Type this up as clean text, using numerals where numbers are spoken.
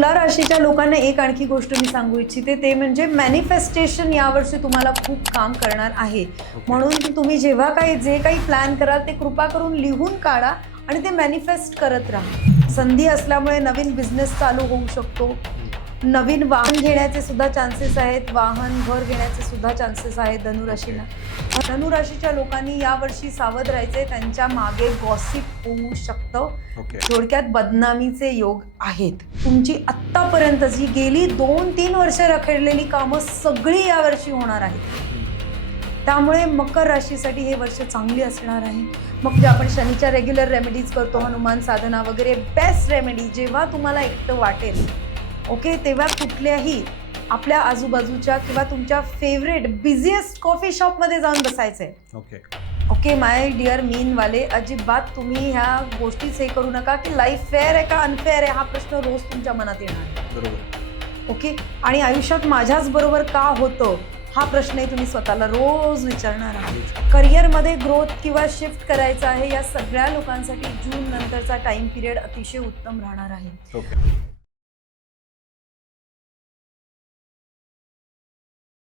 तुला राशीच्या लोकांना एक आणखी गोष्ट मी सांगू इच्छिते, ते म्हणजे मॅनिफेस्टेशन यावर्षी तुम्हाला खूप काम करणार आहे. म्हणून तुम्ही जेव्हा जे काही प्लॅन कराल ते कृपा करून लिहून काढा आणि ते मॅनिफेस्ट करत राहा. संधी असल्यामुळे नवीन बिझनेस चालू होऊ शकतो, नवीन वाहन घेण्याचे सुद्धा चान्सेस आहेत, वाहन घर घेण्याचे सुद्धा चान्सेस आहेत धनुराशीला. धनुराशीच्या लोकांनी यावर्षी सावध राहायचे, त्यांच्या मागे गॉसिप होऊ शकतं. थोडक्यात बदनामीचे योग आहेत. तुमची आत्तापर्यंत जी गेली 2-3 वर्ष रखडलेली कामं सगळी यावर्षी होणार आहेत. त्यामुळे मकर राशीसाठी हे वर्ष चांगली असणार आहे. मग जे आपण शनीच्या रेग्युलर रेमेडीज करतो, हनुमान साधना वगैरे, बेस्ट रेमेडी जेव्हा तुम्हाला एकटं वाटेल तेव्हा कुठल्याही आपल्या आजूबाजूच्या किंवा तुमच्या फेवरेट बिझिएस्ट कॉफी शॉपमध्ये जाऊन बसायचंय. माय डिअर मीनवाले, अजिबात तुम्ही ह्या गोष्टीच हे करू नका की लाईफ फेअर आहे का अनफेअर आहे हा प्रश्न रोज तुमच्या मनात येणार. बरोबर. आणि आयुष्यात माझ्याच बरोबर का होतं हा प्रश्नही तुम्ही स्वतःला रोज विचारणार आहात. करिअरमध्ये ग्रोथ किंवा शिफ्ट करायचं आहे, या सगळ्या लोकांसाठी जून नंतरचा टाइम पिरियड अतिशय उत्तम राहणार आहे.